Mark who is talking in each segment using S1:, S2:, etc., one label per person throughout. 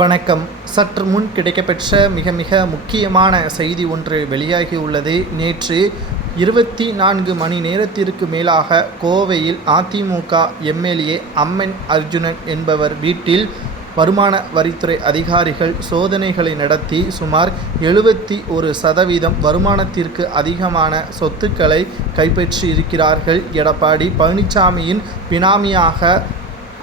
S1: வணக்கம். சற்று முன் கிடைக்கப்பெற்ற மிக மிக முக்கியமான செய்தி ஒன்று வெளியாகியுள்ளது நேற்று இருபத்தி நான்கு மணி நேரத்திற்கு மேலாக கோவையில் அதிமுக எம்எல்ஏ அம்மன் அர்ஜுனன் என்பவர் வீட்டில் வருமான வரித்துறை அதிகாரிகள் சோதனைகளை நடத்தி சுமார் எழுபத்தி ஒரு சதவீதம் வருமானத்திற்கு அதிகமான சொத்துக்களை கைப்பற்றி இருக்கிறார்கள் எடப்பாடி பழனிசாமியின் பினாமியாக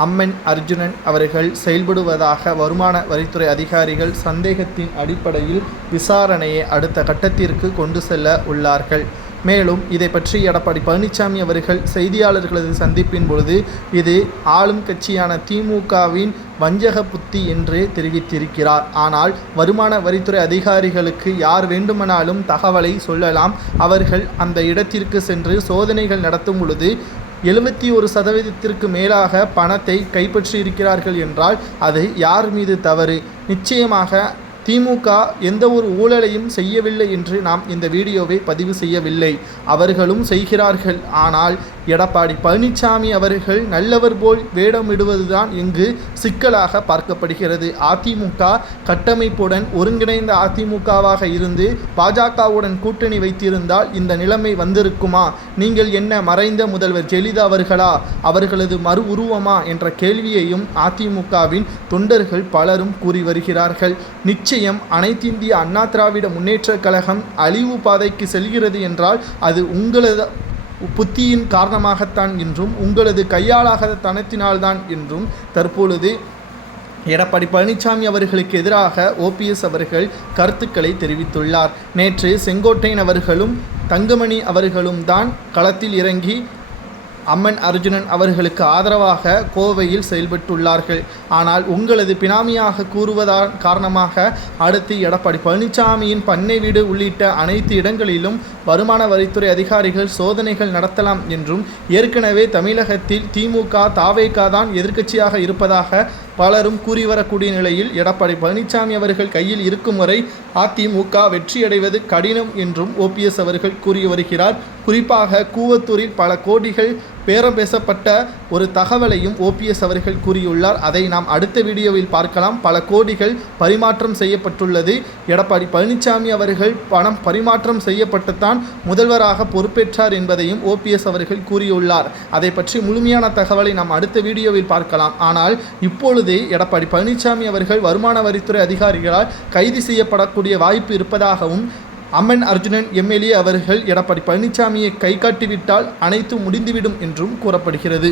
S1: அம்மன் அர்ஜுனன் அவர்கள் செயல்படுவதாக வருமான வரித்துறை அதிகாரிகள் சந்தேகத்தின் அடிப்படையில் விசாரணையை அடுத்த கட்டத்திற்கு கொண்டு செல்ல உள்ளார்கள். மேலும் இதை பற்றி எடப்பாடி பழனிசாமி அவர்கள் செய்தியாளர்களது சந்திப்பின் பொழுது இது ஆளும் கட்சியான திமுகவின் வஞ்சக புத்தி என்று தெரிவித்திருக்கிறார். ஆனால் வருமான வரித்துறை அதிகாரிகளுக்கு யார் வேண்டுமானாலும் தகவலை சொல்லலாம். அவர்கள் அந்த இடத்திற்கு சென்று சோதனைகள் நடத்தும் பொழுது எழுபத்தி ஒரு சதவீதத்திற்கு மேலாக பணத்தை கைப்பற்றி இருக்கிறார்கள் என்றால் அது யார் மீது தவறு? நிச்சயமாக திமுக எந்த ஒரு ஊழலையும் செய்யவில்லை என்று நாம் இந்த வீடியோவை பதிவு செய்யவில்லை. அவர்களும் செய்கிறார்கள். ஆனால் எடப்பாடி பழனிசாமி அவர்கள் நல்லவர் போல் வேடமிடுவதுதான் இங்கு சிக்கலாக பார்க்கப்படுகிறது. அதிமுக கட்டமைப்புடன் ஒருங்கிணைந்த அதிமுகவாக இருந்து பாஜகவுடன் கூட்டணி வைத்திருந்தால் இந்த நிலைமை வந்திருக்குமா? நீங்கள் என்ன மறைந்த முதல்வர் ஜெயலலிதா அவர்களா? அவர்களது மறு உருவமா? என்ற கேள்வியையும் அதிமுகவின் தொண்டர்கள் பலரும் கூறி வருகிறார்கள். நிச்சயம் அனைத்திந்திய அண்ணா திராவிட முன்னேற்ற கழகம் அழிவு பாதைக்கு செல்கிறது என்றால் அது உங்களது புத்தியின் காரணமாகத்தான் என்றும் உங்களது கையாளாகாத தனத்தினால்தான் என்றும் தற்பொழுது எடப்பாடி பழனிசாமி அவர்களுக்கு எதிராக ஓபிஎஸ் அவர்கள் கருத்துக்களை தெரிவித்துள்ளார். நேற்று செங்கோட்டையன் அவர்களும் தங்கமணி அவர்களும் தான் களத்தில் இறங்கி அம்மன் அர்ஜுனன் அவர்களுக்கு ஆதரவாக கோவையில் செயல்பட்டுள்ளார்கள். ஆனால் உங்களது பினாமியாக கூறுவதால் காரணமாக அடுத்து எடப்பாடி பழனிசாமியின் பண்ணை வீடு உள்ளிட்ட அனைத்து இடங்களிலும் வருமான வரித்துறை அதிகாரிகள் சோதனைகள் நடத்தலாம் என்றும் ஏற்கனவே தமிழகத்தில் திமுக தாவேகா தான் எதிர்க்கட்சியாக இருப்பதாக பலரும் கூறி வரக்கூடிய நிலையில் எடப்பாடி பழனிசாமி அவர்கள் கையில் இருக்கும் வரை அதிமுக வெற்றியடைவது கடினம் என்றும் ஓபிஎஸ் அவர்கள் கூறி வருகிறார். குறிப்பாக கூவத்தூரில் பல கோடிகள் பேரம் பேசப்பட்ட ஒரு தகவலையும் ஓபிஎஸ் அவர்கள் கூறியுள்ளார். அதை நாம் அடுத்த வீடியோவில் பார்க்கலாம். பல கோடிகள் பரிமாற்றம் செய்யப்பட்டுள்ளது. எடப்பாடி பழனிசாமி அவர்கள் பணம் பரிமாற்றம் செய்யப்பட்டுத்தான் முதல்வராக பொறுப்பேற்றார் என்பதையும் ஓபிஎஸ் அவர்கள் கூறியுள்ளார். அதை பற்றி முழுமையான தகவலை நாம் அடுத்த வீடியோவில் பார்க்கலாம். ஆனால் இப்பொழுதே எடப்பாடி பழனிசாமி அவர்கள் வருமான வரித்துறை அதிகாரிகளால் கைது செய்யப்படக்கூடிய வாய்ப்பு இருப்பதாகவும் அம்மன் அர்ஜுனன் எம்எல்ஏ அவர்கள் எடப்பாடி பழனிசாமியை கைகாட்டிவிட்டால் அனைத்தும் முடிந்துவிடும் என்றும் கூறப்படுகிறது.